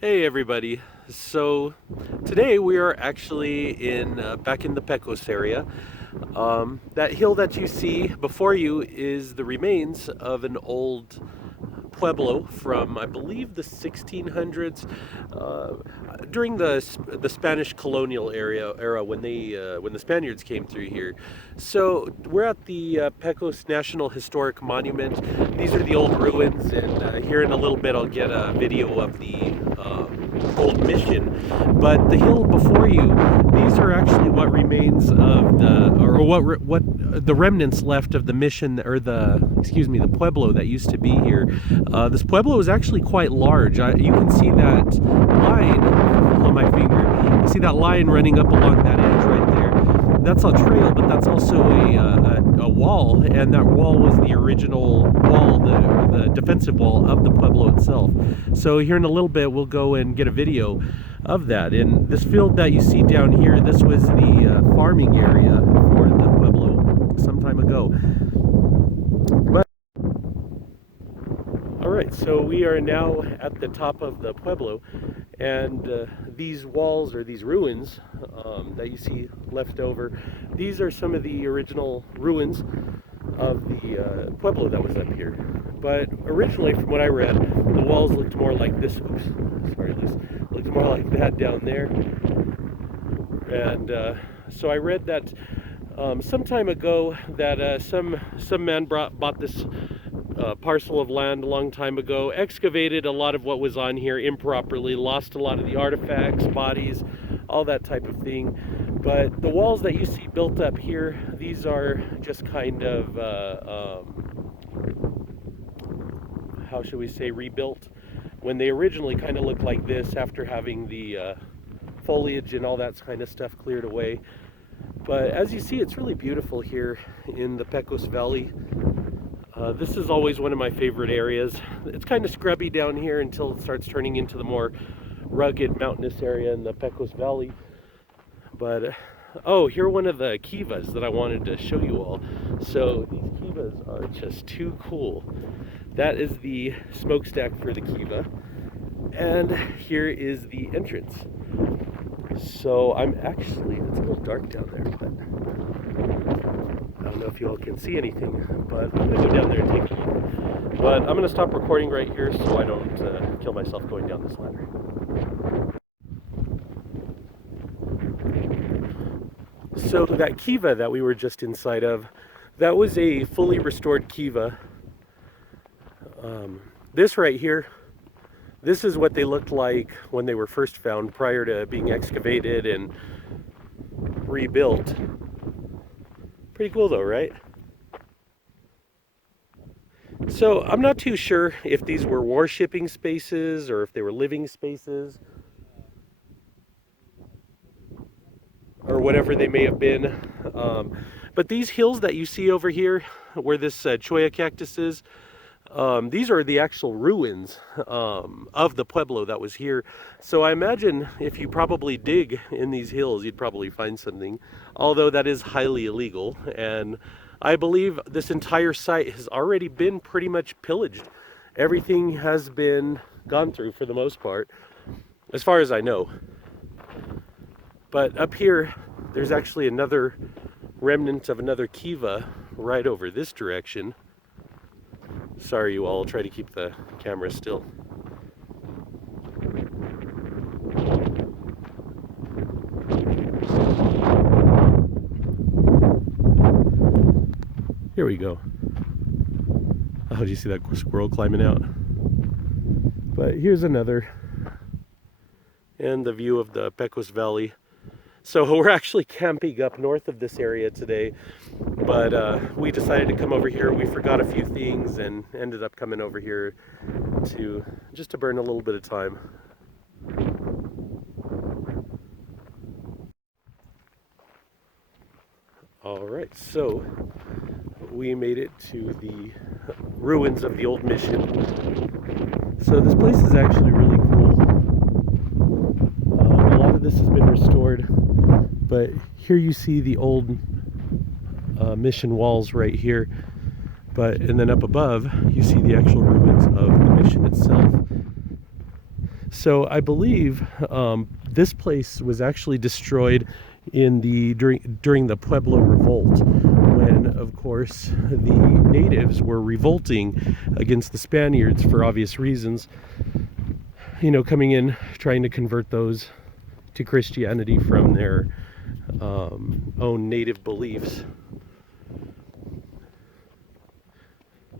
Hey everybody. So today we are actually in back in the Pecos area. That hill that you see before you is the remains of an old pueblo from, I believe, the 1600s, uh, during the Spanish colonial era when the Spaniards came through here. So we're at the Pecos National Historic Monument. These are the old ruins, and here in a little bit I'll get a video of the old mission. But the hill before you, these are actually what remains of what the remnants left of the mission, or the pueblo that used to be here. This pueblo is actually quite large. You can see that line on my finger. You see that line running up along that edge right there. That's a trail, but that's also a wall, and that wall was the original wall, the defensive wall of the pueblo itself. So here in a little bit, we'll go and get a video of that. And this field that you see down here, this was the farming area for the pueblo some time ago. But all right, so we are now at the top of the pueblo, and these walls, or these ruins that you see left over, these are some of the original ruins of the pueblo that was up here. But originally, from what I read, the walls looked more like this. Oops, sorry, Luce. Looked more like that down there. And so I read that some time ago that some man bought this parcel of land a long time ago, excavated a lot of what was on here improperly, lost a lot of the artifacts, bodies, all that type of thing. But the walls that you see built up here, these are just kind of, how should we say, rebuilt, when they originally kind of looked like this after having the foliage and all that kind of stuff cleared away. But as you see, it's really beautiful here in the Pecos Valley. This is always one of my favorite areas. It's kind of scrubby down here until it starts turning into the more rugged mountainous area in the Pecos Valley. But oh, here are one of the kivas that I wanted to show you all. So these kivas are just too cool. That is the smokestack for the kiva, and here is the entrance. So I'm actually, it's a little dark down there, but I don't know if you all can see anything, but I'm gonna go down there and take a look. But I'm gonna stop recording right here so I don't kill myself going down this ladder. So that kiva that we were just inside of, that was a fully restored kiva. This right here, this is what they looked like when they were first found, prior to being excavated and rebuilt. Pretty cool though, right? So I'm not too sure if these were warshipping spaces or if they were living spaces, or whatever they may have been. But these hills that you see over here, where this cholla cactus is, these are the actual ruins of the pueblo that was here. So I imagine if you probably dig in these hills, you'd probably find something, although that is highly illegal. And I believe this entire site has already been pretty much pillaged. Everything has been gone through for the most part, as far as I know. But up here, there's actually another remnant of another kiva right over this direction. Sorry, you all. I'll try to keep the camera still. Here we go. Oh, did you see that squirrel climbing out? But here's another. And the view of the Pecos Valley. So we're actually camping up north of this area today, but we decided to come over here. We forgot a few things and ended up coming over here just to burn a little bit of time. All right, so we made it to the ruins of the old mission. So this place is actually really cool. A lot of this has been restored, but here you see the old mission walls right here. And then up above, you see the actual ruins of the mission itself. So I believe this place was actually destroyed in the during the Pueblo Revolt, when, of course, the natives were revolting against the Spaniards for obvious reasons. You know, coming in, trying to convert those to Christianity from their own native beliefs.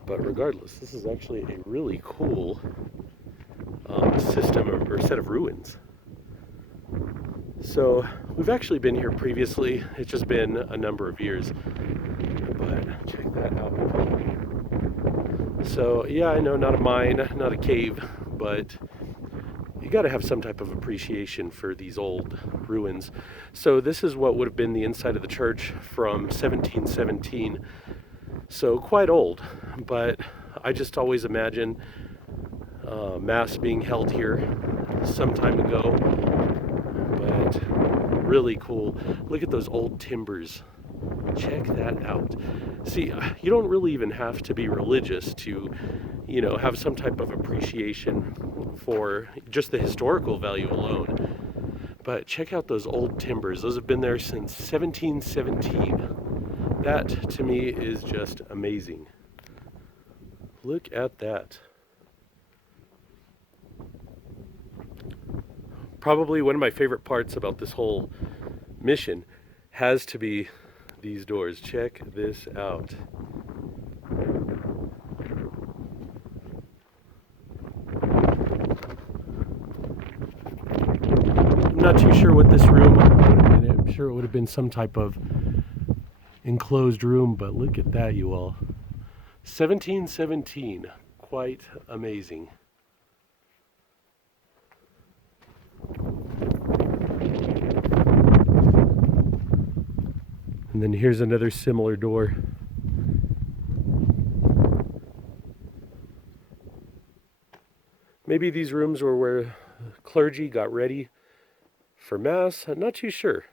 But regardless, this is actually a really cool system or set of ruins. So we've actually been here previously. It's just been a number of years. But check that out. So yeah, I know, not a mine, not a cave, but you got to have some type of appreciation for these old ruins. So this is what would have been the inside of the church from 1717. So quite old, but I just always imagine Mass being held here some time ago. But really cool. Look at those old timbers. Check that out. See, you don't really even have to be religious to, you know, have some type of appreciation for just the historical value alone. But check out those old timbers. Those have been there since 1717. That, to me, is just amazing. Look at that. Probably one of my favorite parts about this whole mission has to be these doors. Check this out. I'm not too sure what this room would have been. I'm sure it would have been some type of enclosed room, but look at that, you all. 1717. Quite amazing. And then here's another similar door. Maybe these rooms were where clergy got ready for Mass. I'm not too sure.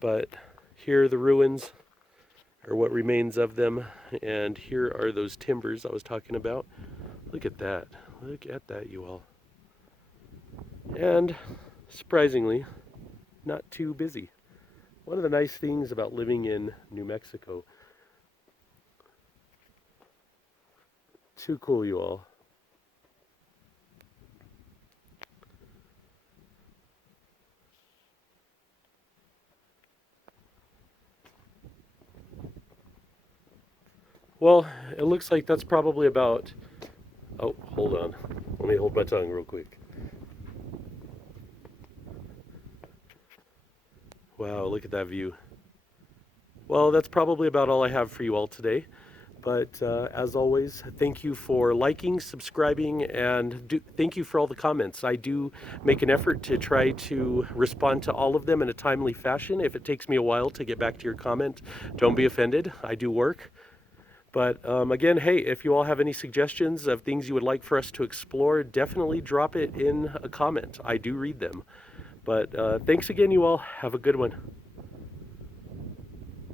But here are the ruins, or what remains of them. And here are those timbers I was talking about. Look at that. Look at that, you all. And surprisingly, not too busy. One of the nice things about living in New Mexico. Too cool, you all. Well, it looks like that's probably about... Oh, hold on. Let me hold my tongue real quick. Wow, look at that view. Well, that's probably about all I have for you all today. But as always, thank you for liking, subscribing, and thank you for all the comments. I do make an effort to try to respond to all of them in a timely fashion. If it takes me a while to get back to your comment, don't be offended. I do work. But again, hey, if you all have any suggestions of things you would like for us to explore, definitely drop it in a comment. I do read them. But thanks again, you all. Have a good one.